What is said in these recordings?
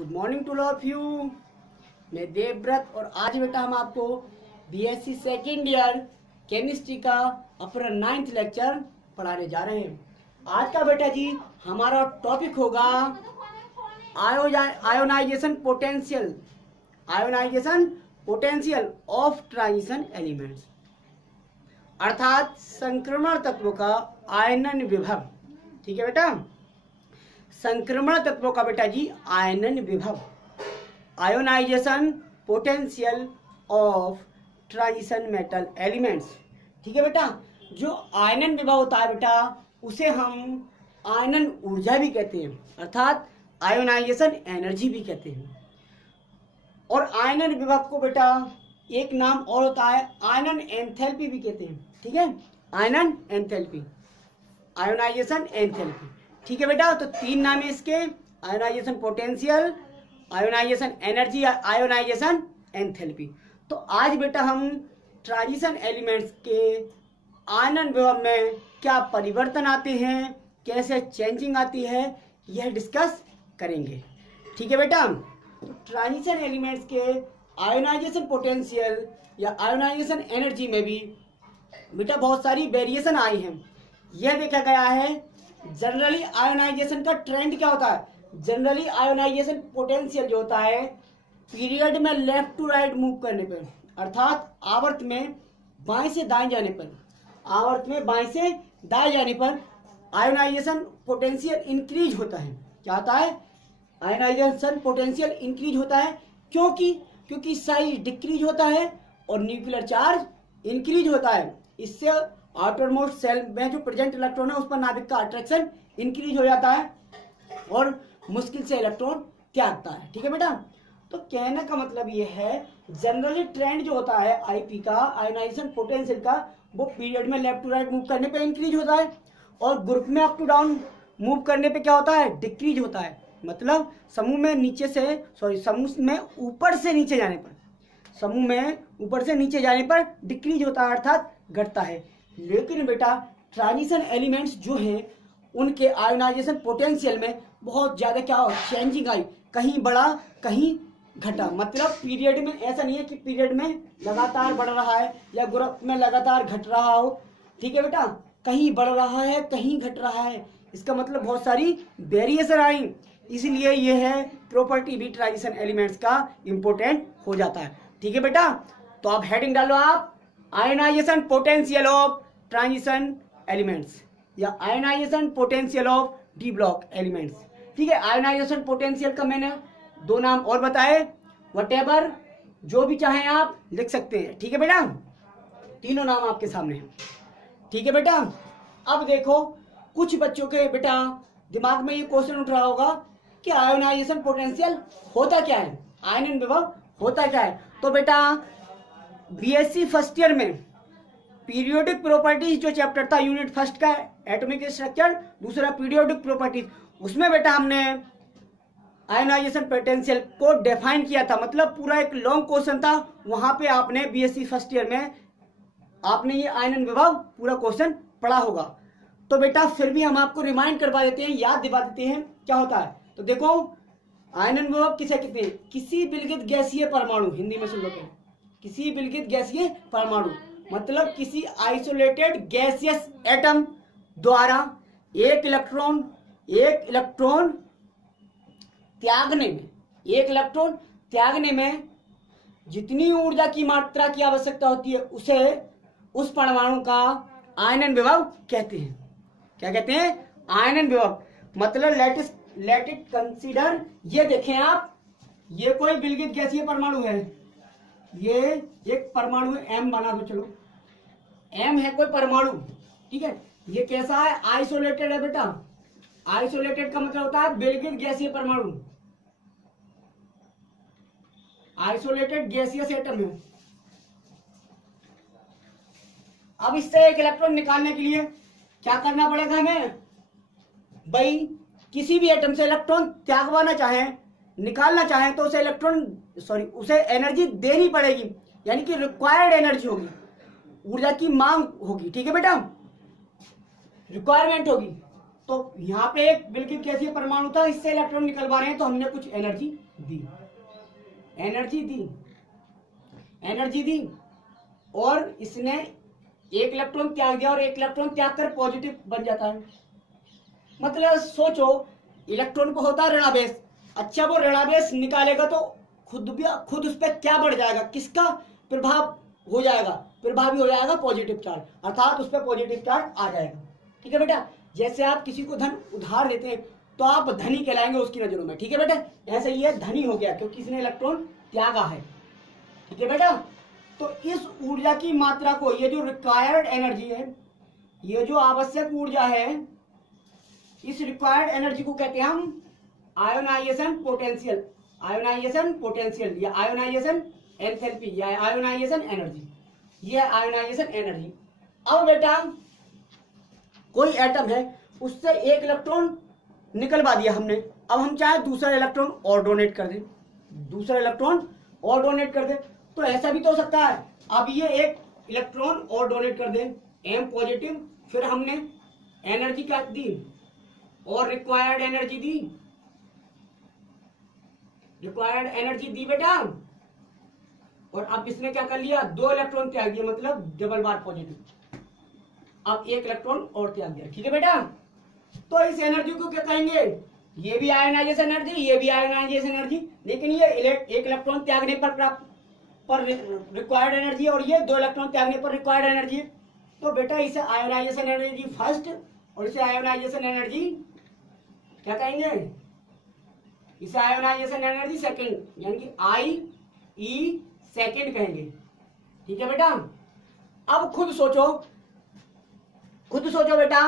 Good morning to all of you. मैं देवव्रत और आज बेटा हम आपको बीएससी सेकेंड ईयर केमिस्ट्री का अपना 9th लेक्चर पढ़ाने जा रहे हैं। आज का बेटा जी हमारा टॉपिक होगा ionisation potential of transition elements, अर्थात संक्रमण तत्वों का आयनन विभव। ठीक है बेटा, संक्रमण तत्वों का बेटा जी आयनन विभव, ionisation potential of transition metal elements. ठीक है बेटा, जो आयनन विभव होता है बेटा उसे हम आयनन ऊर्जा भी कहते हैं, अर्थात आयोनाइजेशन एनर्जी भी कहते हैं। और आयनन विभव को बेटा एक नाम और होता है आयनन एंथैल्पी भी कहते हैं। ठीक है, आयनन एंथैल्पी, आयोनाइजेशन एंथैल्पी। ठीक है बेटा, तो 3 नाम है इसके, ionization potential, ionization energy, ionization enthalpy. तो आज बेटा हम ट्रांजिशन एलिमेंट्स के आयनन विभव में क्या परिवर्तन आते हैं, कैसे चेंजिंग आती है, यह डिस्कस करेंगे। ठीक है बेटा, तो ट्रांजिशन एलिमेंट्स के आयोनाइजेशन पोटेंशियल या आयोनाइजेशन एनर्जी में भी बेटा बहुत सारी वेरिएशन आई हैं। यह देखा गया है जनरली आयोनाइजेशन का ट्रेंड क्या होता है। जनरली आयोनाइजेशन पोटेंशियल जो होता है पीरियड में लेफ्ट टू राइट मूव करने पर, अर्थात आवर्त में बाएं से दाएं जाने पर, आवर्त में बाएं से दाएं जाने पर आयोनाइजेशन पोटेंशियल इंक्रीज होता है। क्या होता है? आयोनाइजेशन पोटेंशियल इंक्रीज होता है। क्योंकि साइज डिक्रीज होता है और न्यूक्लियर चार्ज इंक्रीज होता है। इससे आउटरमोस्ट सेल में जो प्रेजेंट इलेक्ट्रॉन है उस पर नाभिक का अट्रैक्शन इंक्रीज हो जाता है और मुश्किल से इलेक्ट्रॉन त्यागता है। ठीक है बेटा, तो कहने का मतलब ये है जनरली ट्रेंड जो होता है आईपी का, आयोनाइजेशन पोटेंशियल का, वो पीरियड में लेफ्ट टू राइट मूव करने पे इंक्रीज होता है और ग्रुप में अप टू डाउन मूव करने पे क्या होता है? डिक्रीज होता है। मतलब समूह में ऊपर से नीचे जाने पर, समूह में ऊपर से नीचे जाने पर डिक्रीज होता है, अर्थात घटता है। लेकिन बेटा ट्रांजिशन एलिमेंट्स जो हैं उनके आयोनाइजेशन पोटेंशियल में बहुत ज्यादा क्या हो, चेंजिंग आई, कहीं बढ़ा कहीं घटा। मतलब पीरियड में ऐसा नहीं है कि पीरियड में लगातार बढ़ रहा है या ग्रुप में लगातार घट रहा हो। ठीक है बेटा, कहीं बढ़ रहा है कहीं घट रहा है, इसका मतलब बहुत सारी वेरिएशन आई। इसलिए यह है प्रॉपर्टी भी ट्रांजिशन एलिमेंट्स का इंपॉर्टेंट हो जाता है। ठीक है बेटा, तो आप हेडिंग डालो आप ionization potential of transition elements या ionization potential of D block elements. ठीक है, आयोनाइजेशन पोटेंशियल का मैंने 2 नाम और बताए, व्हाटएवर जो भी चाहें आप लिख सकते हैं। ठीक है बेटा, तीनों नाम आपके सामने हैं। ठीक है बेटा, अब देखो कुछ बच्चों के बेटा दिमाग में ये क्वेश्चन उठ रहा होगा कि आयोनाइजेशन पोटेंशियल होता क्या है, आयनन विभव होता क्या है। तो बेटा बीएससी फर्स्ट ईयर में पीरियोडिक प्रॉपर्टीज जो चैप्टर था यूनिट फर्स्ट का, एटॉमिक स्ट्रक्चर, दूसरा पीरियोडिक प्रॉपर्टीज, उसमें बेटा हमने आयोनाइजेशन पोटेंशियल को डिफाइन किया था। मतलब पूरा एक लॉन्ग क्वेश्चन था, वहां पे आपने बीएससी फर्स्ट ईयर में आपने ये आयनन विभव पूरा क्वेश्चन पढ़ा होगा। तो बेटा फिर भी हम आपको रिमाइंड करवा देते हैं, याद दिवा देते हैं क्या होता है। तो देखो आयनन विभव किसे कहते हैं? किसी विलगित गैसीय परमाणु, हिंदी में सुन लो, किसी विलगित गैसीय परमाणु मतलब किसी आइसोलेटेड गैसियस एटम द्वारा एक इलेक्ट्रॉन त्यागने में जितनी ऊर्जा की मात्रा की आवश्यकता होती है उसे उस परमाणु का आयनन विभव कहते हैं। क्या कहते हैं? आयनन विभव। मतलब लेट इट कंसीडर, ये देखें आप, ये कोई विलगित गैसीय परमाणु है, ये एक परमाणु है, एम बना दो, चलो एम है कोई परमाणु। ठीक है, ये कैसा है? आइसोलेटेड है बेटा। आइसोलेटेड का मतलब होता है विलगित गैसीय परमाणु, आइसोलेटेड गैसियस एटम है। अब इससे एक इलेक्ट्रॉन निकालने के लिए क्या करना पड़ेगा हमें? भाई किसी भी एटम से इलेक्ट्रॉन त्यागवाना चाहे, निकालना चाहे तो उसे एनर्जी देनी पड़ेगी, यानी कि रिक्वायर्ड एनर्जी होगी, ऊर्जा की मांग होगी। ठीक है बेटा, रिक्वायरमेंट होगी। तो यहाँ पे एक बिल्कुल कैसी परमाणु था, इससे इलेक्ट्रॉन निकलवा रहे हैं तो हमने कुछ एनर्जी दी, एनर्जी दी, एनर्जी दी, और इसने एक इलेक्ट्रॉन त्याग दिया और एक इलेक्ट्रॉन त्याग कर पॉजिटिव बन जाता है। मतलब सोचो, इलेक्ट्रॉन को होता है ऋणावेश, अच्छा वो ऋणावेश निकालेगा तो खुद उस पर क्या बढ़ जाएगा, किसका प्रभाव हो जाएगा, प्रभावी हो जाएगा पॉजिटिव चार्ज, अर्थात उस पर पॉजिटिव चार्ज आ जाएगा। ठीक है बेटा, जैसे आप किसी को धन उधार देते हैं तो आप धनी कहलाएंगे उसकी नजरों में। ठीक है बेटा, ऐसे ये धनी हो गया क्योंकि इसने इलेक्ट्रॉन त्यागा है। ठीक है बेटा, तो इस ऊर्जा की मात्रा को, ये जो रिक्वायर्ड एनर्जी है, ये जो आवश्यक ऊर्जा है, इस रिक्वायर्ड एनर्जी को कहते हैं हम आयोनाइजेशन पोटेंशियल, आयोनाइजेशन पोटेंशियल या आयोनाइजेशन एंथैल्पी या आयोनाइजेशन एनर्जी, ये आयोनाइजेशन एनर्जी। अब बेटा कोई एटम है, उससे एक इलेक्ट्रॉन निकलवा दिया हमने, अब हम चाहे दूसरा इलेक्ट्रॉन और डोनेट कर दें, दूसरा इलेक्ट्रॉन और डोनेट कर दें, तो ऐसा भी तो हो सकता है। अब ये एक इलेक्ट्रॉन और डोनेट कर दें, एम पॉजिटिव, फिर हमने एनर्जी क्या दी और रिक्वायर्ड एनर्जी दी, रिक्वायर्ड एनर्जी दी बेटा, और अब इसने क्या कर लिया, दो इलेक्ट्रॉन त्याग दिया, मतलब डबल बार पॉजिटिव, अब एक इलेक्ट्रॉन और त्याग दिया। ठीक है बेटा, तो इस एनर्जी को क्या कहेंगे, ये भी आयोनाइजेशन एनर्जी, ये भी आयोनाइजेशन एनर्जी, लेकिन ये एक इलेक्ट्रॉन त्यागने पर प्राप्त पर रिक्वायर्ड एनर्जी और ये दो इलेक्ट्रॉन त्यागने पर रिक्वायर्ड एनर्जी। तो बेटा इसे आयोनाइजेशन एनर्जी फर्स्ट और इसे आयोनाइजेशन एनर्जी क्या कहेंगे, इसे आयोनाइजेशन एनर्जी सेकंड, यानी कि आई ई सेकंड कहेंगे। ठीक है बेटा, अब खुद सोचो बेटा,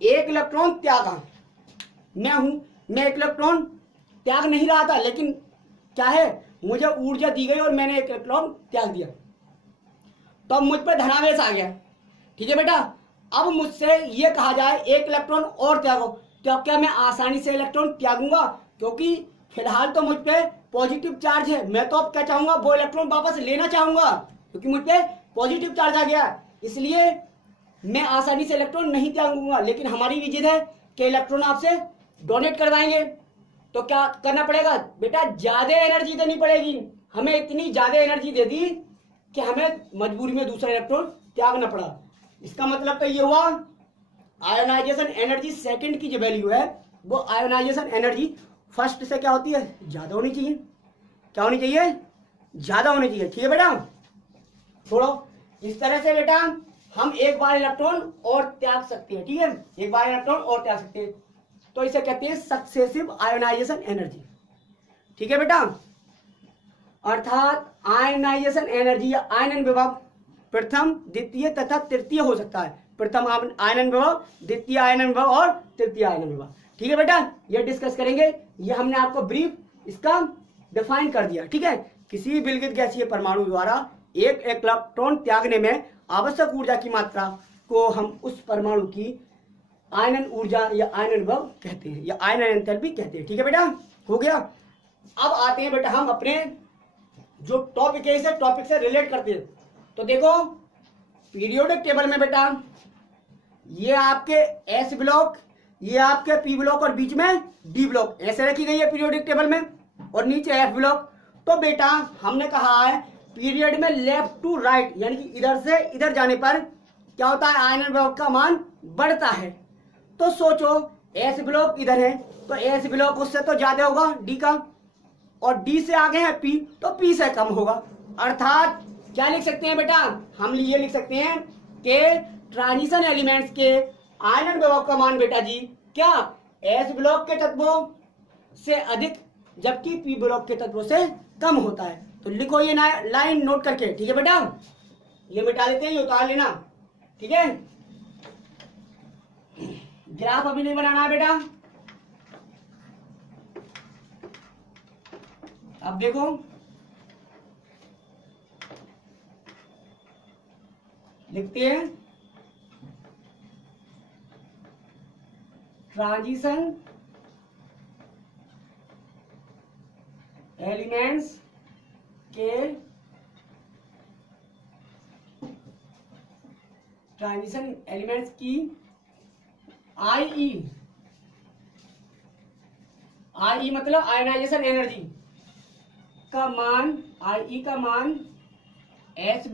एक इलेक्ट्रॉन त्यागा, मैं एक इलेक्ट्रॉन त्याग नहीं रहा था, लेकिन क्या है, मुझे ऊर्जा दी गई और मैंने एक इलेक्ट्रॉन त्याग दिया, तो अब मुझ पर धनावेश आ गया। ठीक है बेटा, अब मुझसे ये कहा जाए एक इलेक्ट्रॉन और त्यागो, तो अब क्या मैं आसानी से इलेक्ट्रॉन त्यागूंगा, क्योंकि फिलहाल तो मुझ पे पॉजिटिव चार्ज है, मैं तो अब क्या चाहूंगा, वो इलेक्ट्रॉन वापस लेना चाहूंगा, क्योंकि मुझ पे पॉजिटिव चार्ज आ गया, इसलिए मैं आसानी से इलेक्ट्रॉन नहीं त्यागूंगा। लेकिन हमारी भी जिद है कि इलेक्ट्रॉन आपसे डोनेट करवाएंगे, तो क्या करना पड़ेगा बेटा, ज्यादा एनर्जी देनी पड़ेगी, हमें इतनी ज्यादा एनर्जी दे दी कि हमें मजबूरी में दूसरा इलेक्ट्रॉन त्यागना पड़ा। इसका मतलब तो ये हुआ, आयोनाइजेशन एनर्जी सेकंड की जो वैल्यू है वो आयोनाइजेशन एनर्जी फर्स्ट से क्या होती है, ज्यादा होनी चाहिए। क्या होनी चाहिए, ज्यादा होनी चाहिए। ठीक है बेटा, छोड़ो, इस तरह से बेटा हम एक बार इलेक्ट्रॉन और त्याग सकते हैं। ठीक है, एक बार इलेक्ट्रॉन और त्याग सकते हैं, तो इसे कहते हैं सक्सेसिव आयोनाइजेशन एनर्जी। ठीक है बेटा, अर्थात आयोनाइजेशन एनर्जी या आयनन विभव प्रथम, द्वितीय तथा तृतीय हो सकता है। प्रथम आयनन विभव, द्वितीय आयनन विभव और तृतीय आयनन विभव। ठीक है बेटा, ये डिस्कस करेंगे, ये हमने आपको ब्रीफ इसका डिफाइन कर दिया। ठीक है, किसी भी विलगित गैसीय परमाणु द्वारा एक इलेक्ट्रॉन त्यागने में आवश्यक ऊर्जा की मात्रा को हम उस परमाणु की आयनन ऊर्जा या आयनन विभव कहते हैं या आयनन एंथैल्पी कहते हैं। ठीक है बेटा, हो गया। अब आते हैं बेटा हम अपने जो टॉपिक है, इसे टॉपिक से रिलेट करते हैं। तो देखो पीरियोडिक टेबल में बेटा ये आपके एस ब्लॉक, ये आपके पी ब्लॉक और बीच में डी ब्लॉक ऐसे रखी गई है पीरियोडिक टेबल में, और नीचे एफ ब्लॉक। तो बेटा हमने कहा है पीरियड में लेफ्ट टू राइट, यानी कि इधर से इधर जाने पर क्या होता है, आयनन विभव का मान बढ़ता है। तो सोचो एस ब्लॉक इधर है, तो एस ब्लॉक उससे तो ज्यादा होगा डी का, और डी से आगे है पी, तो पी से कम होगा। अर्थात क्या लिख सकते हैं बेटा, हम ये लिख सकते हैं कि ट्रांजिशन एलिमेंट्स के आयनन विभव का मान बेटा जी क्या एस ब्लॉक के तत्वों से अधिक, जबकि पी ब्लॉक के तत्वों से कम होता है। तो लिखो ये लाइन नोट करके। ठीक है बेटा, ये मिटा देते हैं, ये उतार लेना। ठीक है, ग्राफ अभी नहीं बनाना है बेटा। अब देखो लिखते हैं ट्रांजिशन एलिमेंट्स के ट्रांजिशन एलिमेंट्स की आई मतलब आयोनाइजेशन एनर्जी, का मान Ie का मान एस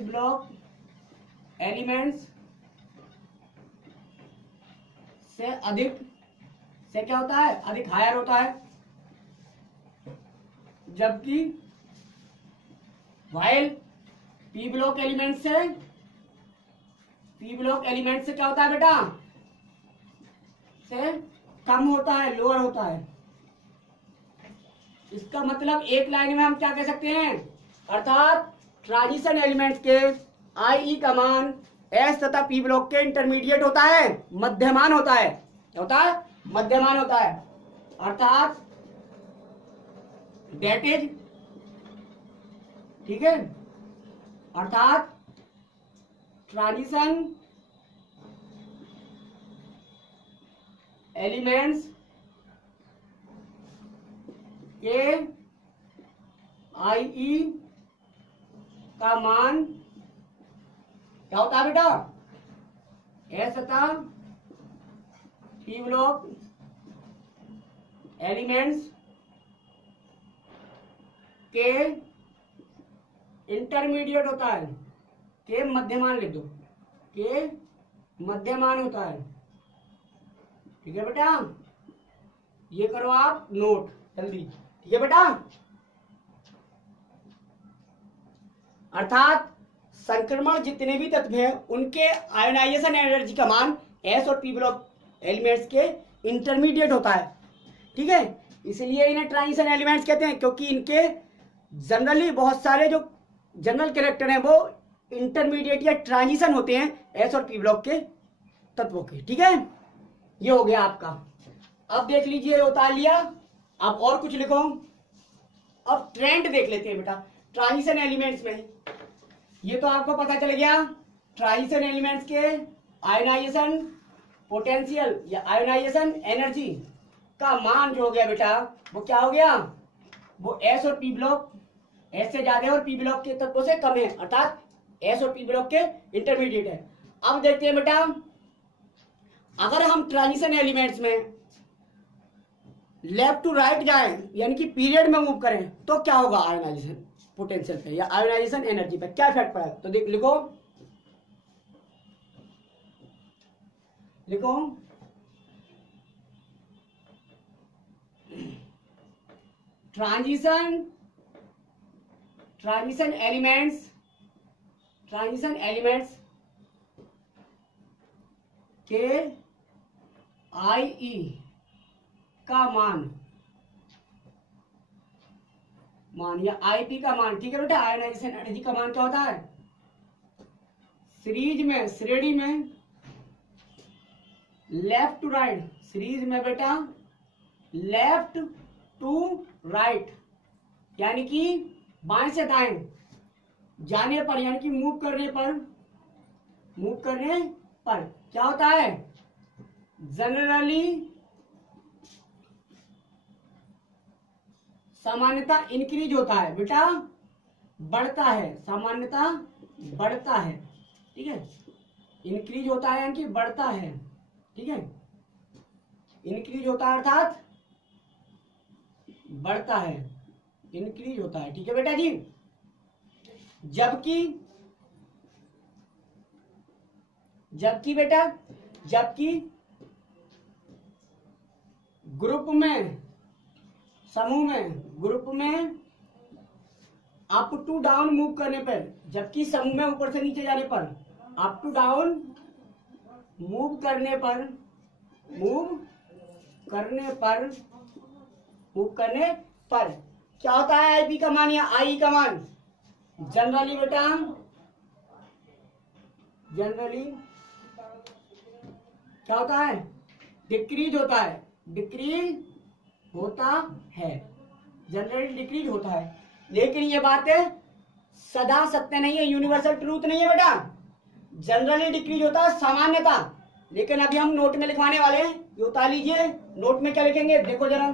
ब्लॉक एलिमेंट्स से अधिक से क्या होता है, अधिक हायर होता है, जबकि वाइल पी ब्लॉक एलिमेंट से क्या होता है बेटा, से कम होता है, लोअर होता है। इसका मतलब एक लाइन में हम क्या कह सकते हैं, अर्थात ट्रांजिशन एलिमेंट्स के Ie का मान एस तथा पी ब्लॉक के इंटरमीडिएट होता है, मध्यमान होता है। क्या होता है, मध्यमान होता है। अर्थात दैट इज, ठीक है, अर्थात ट्रांजिशन एलिमेंट्स के Ie का मान क्या होता है बेटा, एस तथा पी ब्लॉक एलिमेंट्स के इंटरमीडिएट होता है, के मध्यमान लिख दो, के मध्यमान होता है। ठीक है बेटा, ये करो आप नोट जल्दी। ठीक है बेटा, अर्थात संक्रमण जितने भी तत्व हैं उनके आयोनाइजेशन एनर्जी का मान एस और पी ब्लॉक एलिमेंट्स के इंटरमीडिएट होता है। ठीक है, इसलिए इन्हें ट्रांजिशन एलिमेंट्स कहते हैं, क्योंकि इनके जनरली बहुत सारे जो जनरल कैरेक्टर हैं वो इंटरमीडिएट या ट्रांजिशन होते हैं एस और पी ब्लॉक के तत्वों के। ठीक है, ये हो गया आपका। अब देख लीजिए, उतार लिया। अब और कुछ लिखो। अब ट्रेंड देख लेते हैं बेटा ट्रांजिशन एलिमेंट्स में। ये तो आपको पता चल गया, ट्रांजिशन एलिमेंट्स के आयोनाइजेशन पोटेंशियल या आयोनाइजेशन एनर्जी का मान जो हो गया बेटा, वो क्या हो गया, वो एस और पी ब्लॉक, एस से ज्यादा और पी ब्लॉक के तत्वों से कम है, अर्थात एस और पी ब्लॉक के इंटरमीडिएट है। अब देखते हैं बेटा, अगर हम ट्रांजिशन एलिमेंट्स में लेफ्ट टू राइट जाएं, यानी कि पीरियड में मूव करें, तो क्या होगा आयोनाइजेशन पोटेंशियल पे या आयोनाइजेशन एनर्जी पे क्या इफेक्ट पड़ेगा। तो देख लिखो, लिखो ट्रांजिशन एलिमेंट्स के Ie का मान या Ip का मान। ठीक है बेटा, आयोनाइजेशन एनर्जी का मान क्या होता है, श्रेणी में लेफ्ट टू राइट, सीरीज में बेटा लेफ्ट टू राइट, यानी कि बाएं से दाएं जाने पर, यानी कि मूव करने पर क्या होता है, जनरली सामान्यता इंक्रीज होता है बेटा, बढ़ता है, सामान्यता बढ़ता है। ठीक है, इंक्रीज होता है यानी कि बढ़ता है। ठीक है, इंक्रीज होता है अर्थात बढ़ता है, इंक्रीज होता है। ठीक है बेटा जी, जबकि ग्रुप में, समूह में, ग्रुप में अप टू डाउन मूव करने पर, जबकि समूह में ऊपर से नीचे जाने पर, अप टू डाउन मूव करने पर क्या होता है, आईपी का मान या आई का मान, जनरली बेटा, जनरली क्या होता है, डिक्रीज होता है, जनरली डिक्रीज होता है। लेकिन ये बात सदा सत्य नहीं है, यूनिवर्सल ट्रूथ नहीं है बेटा। जनरली डिक्रीज होता है सामान्यता, लेकिन अभी हम नोट में लिखवाने वाले हैं, ये उतार लीजिए। नोट में क्या लिखेंगे देखो जरा,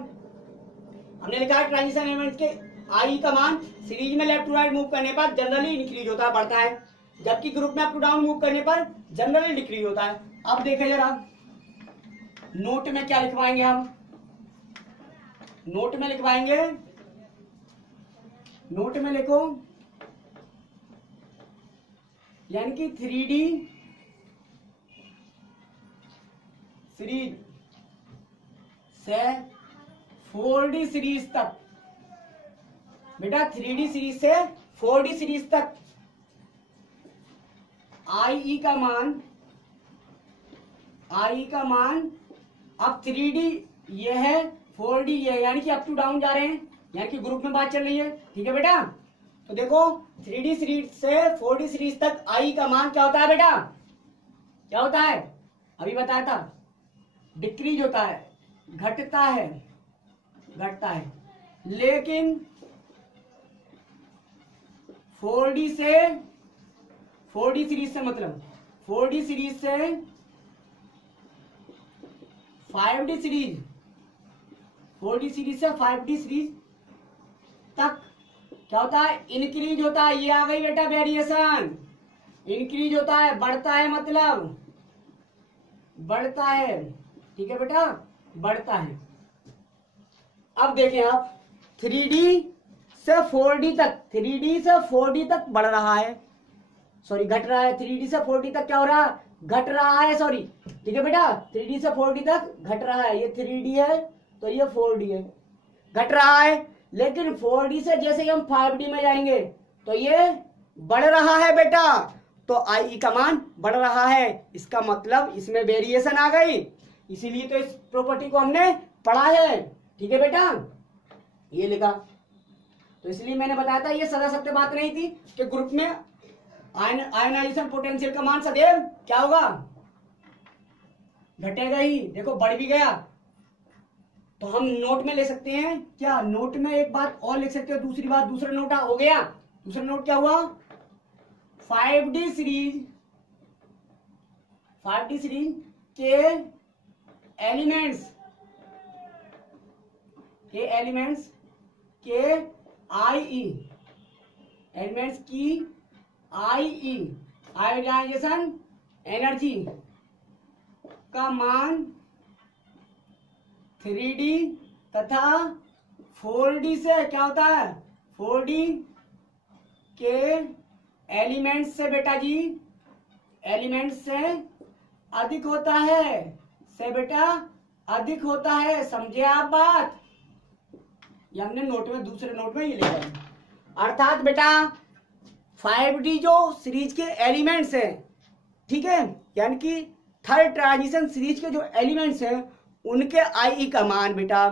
हमने लिखा है ट्रांजिशन एलिमेंट्स के आई का मान सीरीज में लेफ्ट टू राइट मूव करने पर जनरली इंक्रीज होता है, बढ़ता है, जबकि ग्रुप में अप टू डाउन मूव करने पर जनरली डिक्रीज होता है। अब देखें जरा नोट में क्या लिखवाएंगे हम, नोट में लिखवाएंगे, नोट में लिखो, यानी कि 3D सीरीज से 4D सीरीज तक, बेटा 3D सीरीज से 4D सीरीज तक IE का मान, IE का मान, अब 3D ये है, 4D ये है, यानी कि अप टू डाउन जा रहे हैं, यानी कि ग्रुप में बात चल रही है। ठीक है बेटा, तो देखो 3D सीरीज से 4D सीरीज तक IE का मान क्या होता है बेटा, क्या होता है, अभी बताया था, डिक्रीज होता है, घटता है, घटता है। लेकिन 4D से 4D सीरीज से मतलब 4D सीरीज से 5D सीरीज, 4D सीरीज से 5D सीरीज तक क्या होता है, इंक्रीज होता है। ये आ गई बेटा वेरिएशन, इंक्रीज होता है, बढ़ता है, मतलब बढ़ता है। ठीक है बेटा, बढ़ता है। अब देखें आप 3D से 4D तक, 3D से 4D तक बढ़ रहा है, सॉरी घट रहा है, 3D से 4D तक क्या हो रहा है, घट रहा है, सॉरी। ठीक है बेटा, 3D से 4D तक घट रहा है, ये 3D है तो ये 4D है, घट रहा है। लेकिन 4D से जैसे ही हम 5D में जाएंगे तो ये बढ़ रहा है बेटा, तो IE का मान बढ़ रहा है, इसका मतलब इसमें वेरिएशन आ गई, इसीलिए तो इस प्रॉपर्टी को हमने पढ़ा है। ठीक है बेटा, ये लिखा, तो इसलिए मैंने बताया था, ये सदा सत्य बात नहीं थी कि ग्रुप में आयनाइजेशन पोटेंशियल का मान सदैव क्या होगा, घटेगा ही। देखो बढ़ भी गया तो हम नोट में ले सकते हैं क्या, नोट में एक बात और लिख सकते हो, दूसरी बात, दूसरा नोट हो गया, दूसरा नोट क्या हुआ, 5D सीरीज, 5D सीरीज के एलिमेंट्स, के एलिमेंट्स के IE, एलिमेंट्स की IE आयोनाइजेशन एनर्जी का मान 3D तथा 4D से क्या होता है, 4D के एलिमेंट्स से बेटा जी, एलिमेंट्स से अधिक होता है, से बेटा अधिक होता है, समझे आप बात, ये हमने नोट में, दूसरे नोट में ये लिखा है। अर्थात बेटा 5D जो सीरीज के एलिमेंट्स हैं, ठीक है, यानी कि थर्ड ट्रांजिशन सीरीज के जो एलिमेंट्स हैं उनके IE का मान बेटा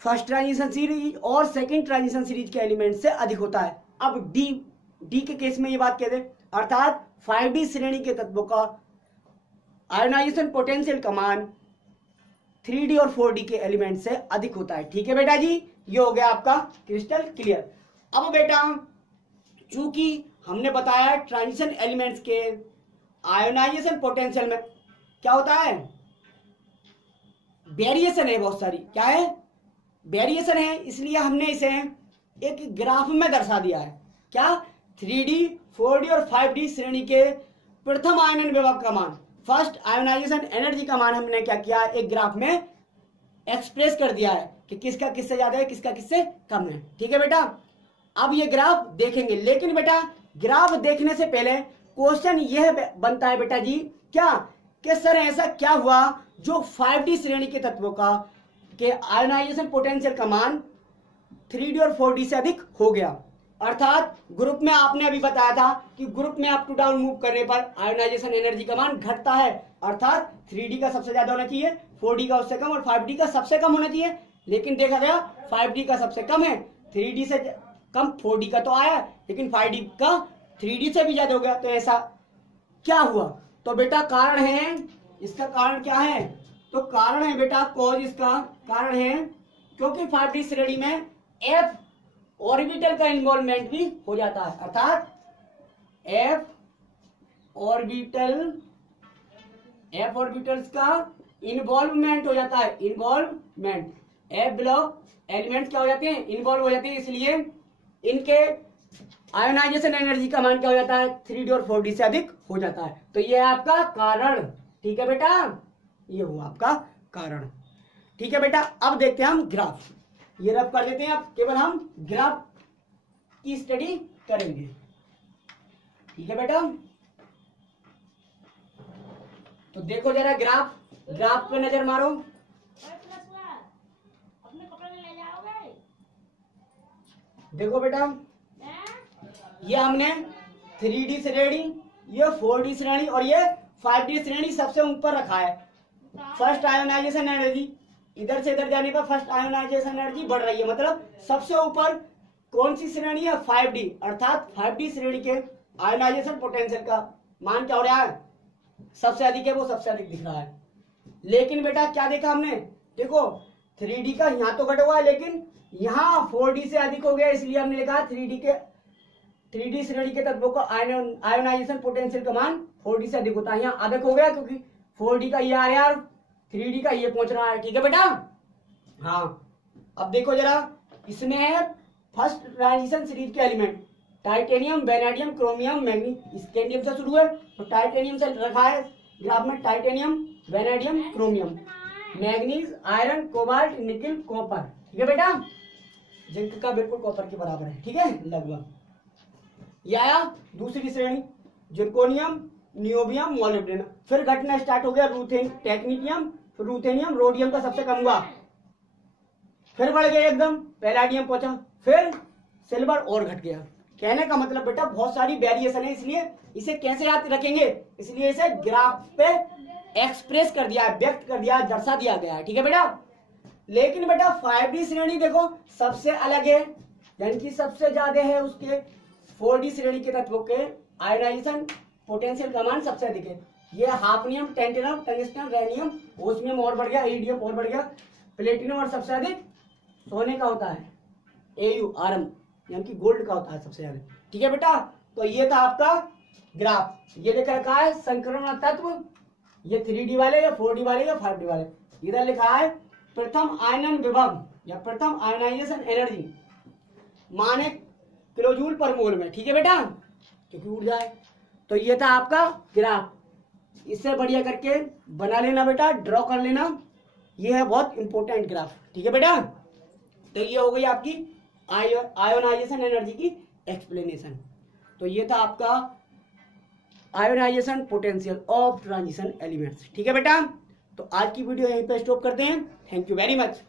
फर्स्ट ट्रांजिशन सीरीज और सेकंड ट्रांजिशन सीरीज के एलिमेंट से अधिक होता है। अब डी के केस में ये बात कह दे, अर्थात 5D श्रेणी के तत्वों का आयोनाइजेशन पोटेंशियल का मान 3D और 4D के एलिमेंट से अधिक होता है। ठीक है बेटा जी, ये हो गया आपका क्रिस्टल क्लियर। अब बेटा चूंकि हमने बताया ट्रांजिशन एलिमेंट्स के आयोनाइजेशन पोटेंशियल में क्या होता है, वेरिएशन है, बहुत सारी क्या है, वेरिएशन है, इसलिए हमने इसे एक ग्राफ में दर्शा दिया है। क्या, 3D 4D और 5D श्रेणी के प्रथम आयनन विभव का मान, फर्स्ट आयोनाइजेशन एनर्जी का मान हमने क्या किया, एक ग्राफ में एक्सप्रेस कर दिया है कि किसका किससे ज्यादा है, किसका किससे कम है। ठीक है बेटा, अब ये ग्राफ देखेंगे, लेकिन बेटा ग्राफ देखने से पहले क्वेश्चन यह बनता है बेटा जी क्या, कि सर ऐसा क्या हुआ जो 5D श्रेणी के तत्वों का के आयोनाइजेशन पोटेंशियल का मान 3D और 4D से अधिक हो गया। अर्थात ग्रुप में आपने अभी बताया था कि ग्रुप में अप टू डाउन मूव करने पर आयोनाइजेशन एनर्जी का मान घटता है, अर्थात 3D का सबसे ज्यादा होना चाहिए, 4D का उससे कम और 5D का सबसे कम होना चाहिए। लेकिन देखा गया 5D का सबसे कम है, 3D से कम 4D का तो आया, लेकिन 5D का 3D से भी ज्यादा हो गया। तो ऐसा क्या हुआ, तो बेटा कारण है, इसका कारण क्या है, तो कारण है बेटा कॉज, इसका कारण है क्योंकि 5D श्रेणी में F ऑर्बिटल का इन्वॉल्वमेंट भी हो जाता है, अर्थात F ऑर्बिटल्स का इन्वॉल्वमेंट हो जाता है, इन्वॉल्वमेंट, F ब्लॉक एलिमेंट्स क्या हो जाते हैं, इन्वॉल्व हो जाते हैं, इसलिए इनके आयोनाइजेशन एनर्जी का मान क्या हो जाता है, 3D और 4D से अधिक हो जाता है। तो ये है आपका कारण। ठीक है बेटा, ये हुआ आपका कारण। ठीक है बेटा, अब देखते हैं हम ग्राफ। ये रफ कर देते हैं, अब केवल हम ग्राफ की स्टडी करेंगे। ठीक है बेटा, तो देखो जरा ग्राफ पे नजर मारो। देखो बेटा, ये हमने 3D श्रेणी, ये 4D श्रेणी और ये 5D श्रेणी सबसे ऊपर रखा है। फर्स्ट आयोनाइजेशन एनर्जी, इधर से इधर जाने पर फर्स्ट आयोनाइजेशन एनर्जी बढ़ रही है, मतलब सबसे ऊपर कौन सी श्रेणी है? 5D, अर्थात 5D श्रेणी के आयोनाइजेशन पोटेंशियल का मान क्या हो रहा है? सबसे अधिक है, वो सबसे अधिक दिख रहा है। लेकिन बेटा क्या देखा हमने? देखो 3D का यहाँ तो घटा हुआ है, लेकिन यहाँ 4D से अधिक हो गया, इसलिए हमने लिखा 3D श्रेणी के तत्वों का आयोनाइजेशन पोटेंशियल का मान 4D से अधिक होता है। यहाँ अधिक हो गया क्योंकि 4D का ये आ रहा है, 3D का ये पहुंच रहा है। ठीक है बेटा, हाँ। अब देखो जरा, इसमें है फर्स्ट ट्रांजिशन सीरीज के element titanium, vanadium, chromium, manganese. Scandium से शुरू है तो टाइटेनियम से रखा है ग्राफ में, titanium, vanadium, chromium, manganese, iron, cobalt, nickel, copper. ठीक है बेटा, जिंक का बिल्कुल कॉपर के बराबर है। ठीक है, लगभग। ये आया दूसरी श्रेणी, जिर्कोनियम, नियोबियम, मोलिब्डेनम। फिर घटना स्टार्ट हो गया टेक्नीशियम, रूथेनियम, रोडियम का सबसे कम हुआ, फिर बढ़ गया एकदम, पैलाडियम पहुंचा, फिर सिल्वर और घट गया। कहने का मतलब बेटा बहुत सारी वेरिएशन है, इसलिए इसे कैसे याद रखेंगे? इसलिए इसे ग्राफ पे एक्सप्रेस कर दिया, व्यक्त कर दिया, दर्शा दिया गया है। ठीक है बेटा, लेकिन बेटा 5D श्रेणी देखो सबसे अलग है, यानी कि सबसे ज्यादा है उसके 4D श्रेणी के तत्वों के आयोनाइजेशन पोटेंशियल का मान सबसे अधिक है। ये हाफनियम, टेंटिनम, टंगस्टन, रेनियम, ओस्मियम और बढ़ गया, इरिडियम और बढ़ गया, प्लेटिनम और सबसे अधिक सोने का होता है, AU आरएम यानी कि गोल्ड का होता है सबसे ज्यादा। ठीक है बेटा, तो ये था आपका ग्राफ। ये लिखा रखा है संक्रमण तत्व, ये 3D वाले या 4D वाले या 5D वाले। इधर लिखा है प्रथम आयनन विभव या प्रथम आयनाइजेशन एनर्जी माने किलोजूल पर मोल में। ठीक है बेटा, क्योंकि ऊर्जा है। तो ये था आपका ग्राफ, इससे बढ़िया करके बना लेना बेटा, ड्रॉ कर लेना, ये है बहुत इंपॉर्टेंट ग्राफ। ठीक है बेटा, तो ये हो गई आपकी आयोनाइजेशन एनर्जी की एक्सप्लेनेशन। तो ये था आपका ionisation potential of transition elements. ठीक है बेटा, तो आज की वीडियो यहीं पे स्टॉप करते हैं। Thank you very much.